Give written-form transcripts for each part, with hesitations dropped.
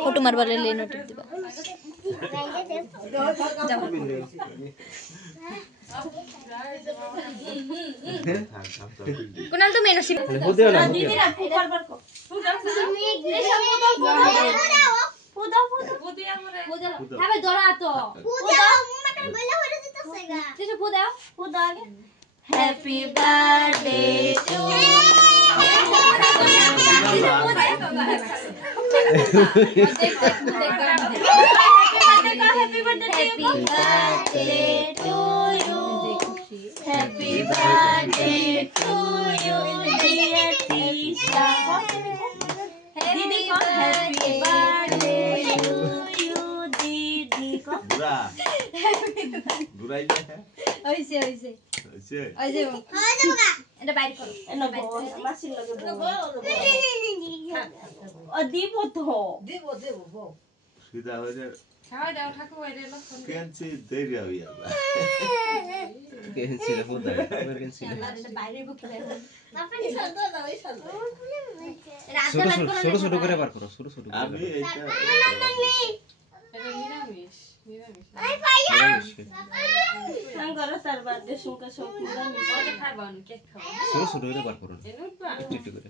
photo मारबा ले notice दिबा कुणाल तो मेनो सिम होते हो ना दीदी रा फुकर बर को हाबे दरा तो त्यसो पुदाओ happy birthday to happy birthday to you happy birthday to you dear Tisha didi को हैप्पी बर्थडे टू यू दीदी को बुराई है ओइसे बगा এটা বাইরে করো এনো মাসিন লগে দিব তো দিব सीधा हो जाए খাওয়া দাও ঠাকুর বাইরে লক্ষণ कैंची देरी आ गया कैंची रे होता है मेरे कैंची এটা বাইরে বকিলে আপনি শান্ত দাও এই শান্ত ছোট করে বার করো ছোট করে अभी এটা নিরামিষ সাঙ্গরা তার বার্থডে সুকা সকিরা ওটা খাবা না কেক খাও ছোট করে বার করো এনুটা টিটি করে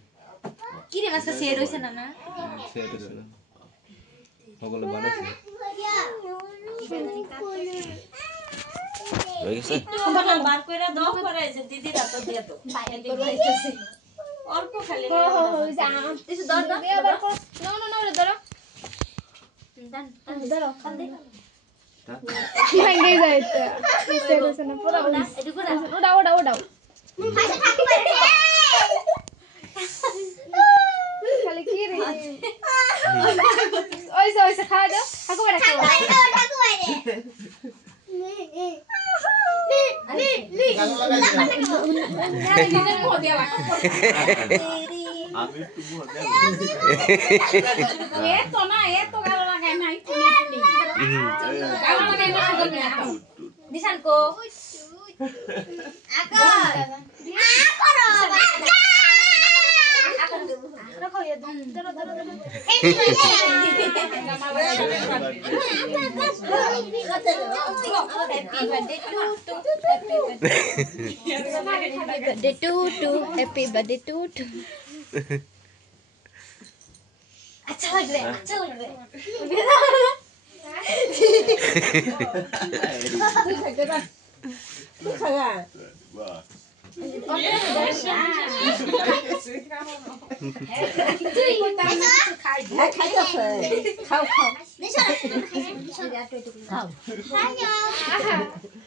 কি রে মাছটা শেয়ার হইছে না না সেটা ছিল ওগুলো বানাইছে হয়ে গেছে তোমরা বার কইরা দাও করে যে দিদি রাত দিয়া তো বাইরে করো হইছে অল্প খালি কিছু দর দাও আবার করো না ওরে ধরো দান ধরো কান দে ভাঙে যায় তো সেটা না পুরো এটু করে ওড়াও ভাষা থাকতে পারে খালি কি রে ওইসে খাওয়া দাও ঠাকুর বাইরে अभी तुम हो जाए এ তো না এ তো গালো লাগাই নাই তুমি গালো লাগাই না নিশান কো আকার রাখো ये ধরো हैप्पी बर्थडे टू अच्छा लग रहा है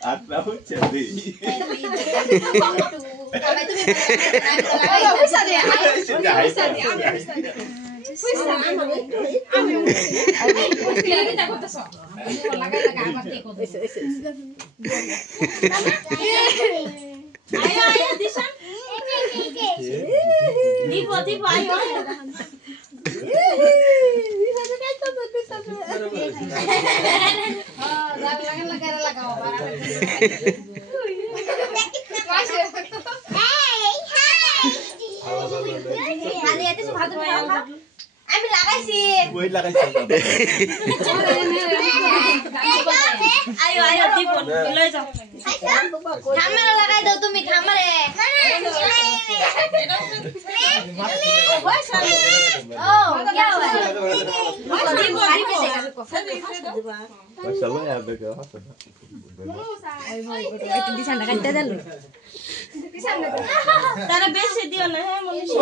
आता हो चली আয়ো দিশা দিব আয়ো আমি লাগাইছি वही लगाई আয়ো দিব লই যাও ঠাম্মারে লাগাই দাও তুমি ঠাম্মারে ও क्या हुआ माशाल्लाह यार देखो একটু দিশানটা কাটতে দেন তারা বেশি দিও না হ্যাঁ মনীষা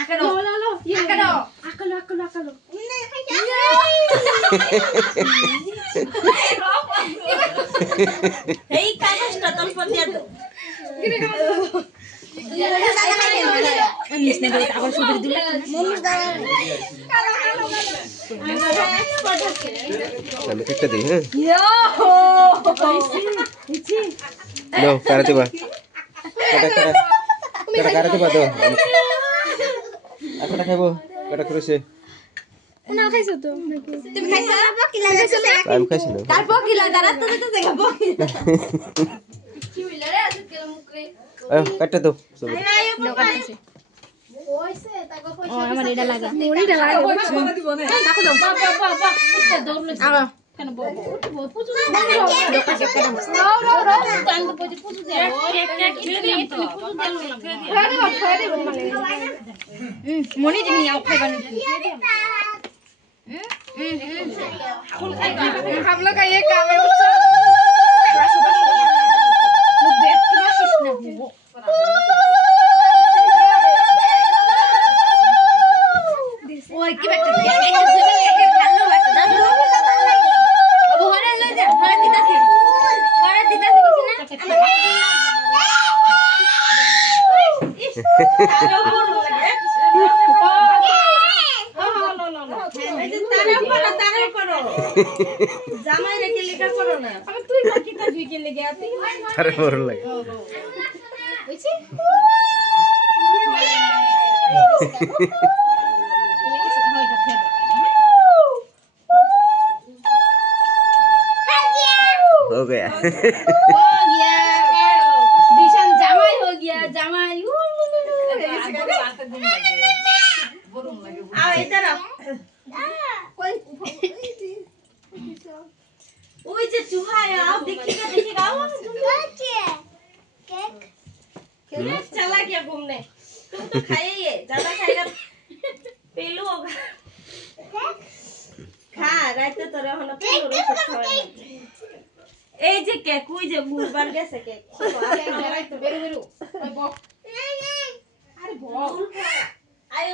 আকালো এই কাগজটা তোর পর দিয়ে দাও নিস নে বলে আবার শুধু দিলে আমি একটা দেই হ্যাঁ ইয়ো নাও কারাতে বা কাটা কারাতে বা দাও একটা খাইবো কাটা করেছে না খাইছো তো তুমি খাইছো বকিলা যাইছো আমি খাইছি না তার বকিলা দাঁড়া তো তো দেখা বকিলা কি হইল রে আজকে মুখে আয় কাটতে দাও সব আয় দাও কাটতেছি পয়সা টাকা পয়সা ও আমার এটা লাগা মুড়িটা লাগে টাকা দাও এটা দৌড়লে আগা কেন পুজো দোকান কেটে দাও টাইম তো পুজো দেব মনি দিনি আও খাইবা নাকি हम लोग का ये काम है ओए की बैठ के भालो बैठ ना अब हरे ले जा हरे दीदा से किसी ना জামাই রেখে লেখা করো না अब तू बाकी का जुई के ले गया थी আরে বড় লাগে বুঝছি हो गया हो गया दिशान जमाई हो गया जमाई आओ इधर आओ ওই যে চুহায় आओ देखिएगा आओ केक चला गया घूमने तुम तो खाइए ये ज्यादा खाएगा पेलू होगा खा राते तो रहना पेलू रो सब खावे এই যে কেক ওই যে ভুলবার গেছে কেক বেরু বেরু আরে বল আয়